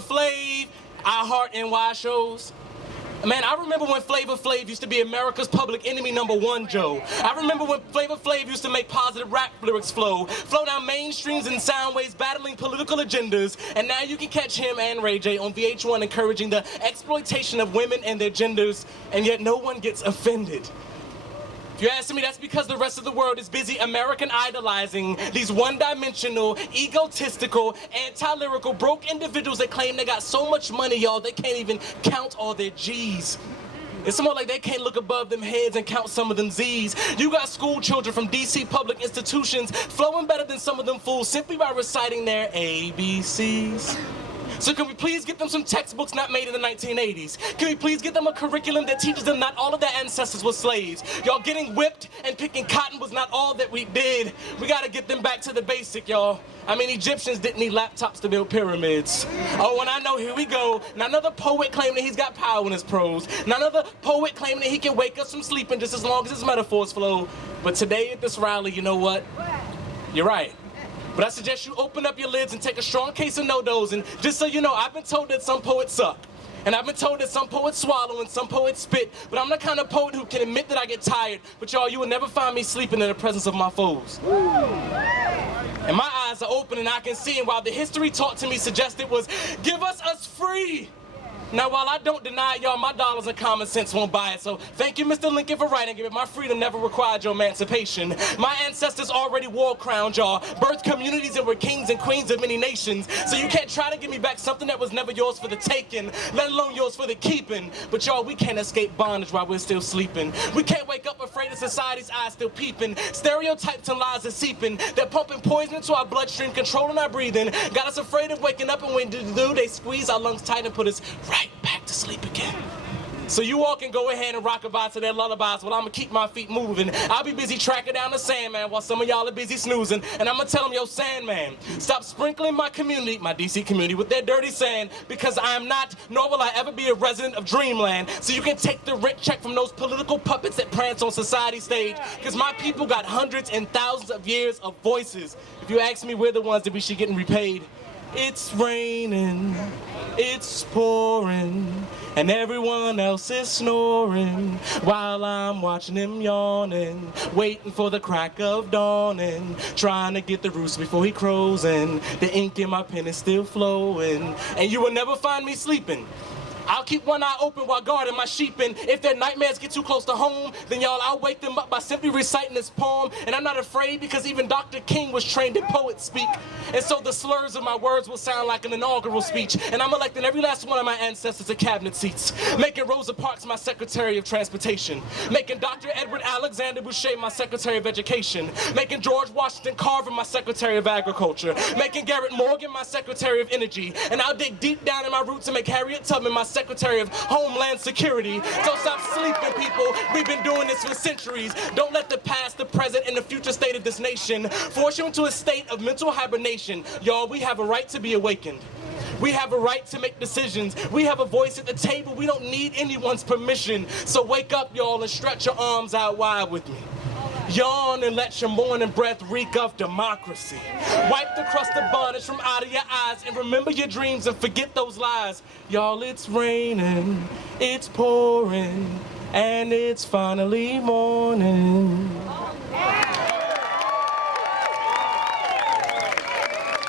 Flavor Flav, I Heart NY shows. Man, I remember when Flavor Flav used to be America's public enemy #1, Joe. I remember when Flavor Flav used to make positive rap lyrics flow down mainstreams and sound waves battling political agendas, and now you can catch him and Ray J on VH1 encouraging the exploitation of women and their genders, and yet no one gets offended. If you're asking me, that's because the rest of the world is busy American idolizing these one-dimensional, egotistical, anti-lyrical, broke individuals that claim they got so much money, y'all, they can't even count all their G's. It's more like they can't look above them heads and count some of them Z's. You got school children from DC public institutions flowing better than some of them fools simply by reciting their ABCs. So can we please get them some textbooks not made in the 1980s? Can we please get them a curriculum that teaches them not all of their ancestors were slaves? Y'all, getting whipped and picking cotton was not all that we did. We gotta get them back to the basic, y'all. I mean, Egyptians didn't need laptops to build pyramids. Oh, and I know, here we go. Now another poet claiming that he's got power in his prose. Now another poet claiming that he can wake us from sleeping just as long as his metaphors flow. But today at this rally, you know what? You're right. But I suggest you open up your lids and take a strong case of no-dos. And just so you know, I've been told that some poets suck. And I've been told that some poets swallow and some poets spit. But I'm the kind of poet who can admit that I get tired. But y'all, you will never find me sleeping in the presence of my foes. And my eyes are open and I can see. And while the history taught to me suggests it was, give us free. Now, while I don't deny y'all, my dollars and common sense won't buy it. So thank you, Mr. Lincoln, for writing it. My freedom never required your emancipation. My ancestors already wore crowns, y'all. Birthed communities and were kings and queens of many nations. So you can't try to give me back something that was never yours for the taking, let alone yours for the keeping. But y'all, we can't escape bondage while we're still sleeping. We can't wake up afraid of society's eyes still peeping. Stereotypes and lies are seeping. They're pumping poison into our bloodstream, controlling our breathing. Got us afraid of waking up, and when they do, they squeeze our lungs tight and put us right back to sleep again. So you all can go ahead and rock-a-bye to their lullabies while I'm gonna keep my feet moving. I'll be busy tracking down the Sandman while some of y'all are busy snoozing. And I'm gonna tell them, yo, Sandman, stop sprinkling my community, my DC community, with their dirty sand, because I am not, nor will I ever be a resident of Dreamland. So you can take the rent check from those political puppets that prance on society's stage, because my people got hundreds and thousands of years of voices. If you ask me, we're the ones that we should get repaid. It's raining, it's pouring, and everyone else is snoring, while I'm watching him yawning, waiting for the crack of dawning, trying to get the roost before he crows, and the ink in my pen is still flowing, and you will never find me sleeping. I'll keep one eye open while guarding my sheep, and if their nightmares get too close to home, then y'all, I'll wake them up by simply reciting this poem. And I'm not afraid, because even Dr. King was trained in poet speak. And so the slurs of my words will sound like an inaugural speech. And I'm electing every last one of my ancestors to cabinet seats, making Rosa Parks my Secretary of Transportation, making Dr. Edward Alexander Boucher my Secretary of Education, making George Washington Carver my Secretary of Agriculture, making Garrett Morgan my Secretary of Energy. And I'll dig deep down in my roots and make Harriet Tubman my Secretary of Homeland Security. Don't stop sleeping, people. We've been doing this for centuries. Don't let the past, the present, and the future state of this nation force you into a state of mental hibernation. Y'all, we have a right to be awakened. We have a right to make decisions. We have a voice at the table. We don't need anyone's permission. So wake up, y'all, and stretch your arms out wide with me. Yawn and let your morning breath reek of democracy. Wipe the crust of bondage from out of your eyes and remember your dreams and forget those lies. Y'all, it's raining, it's pouring, and it's finally morning.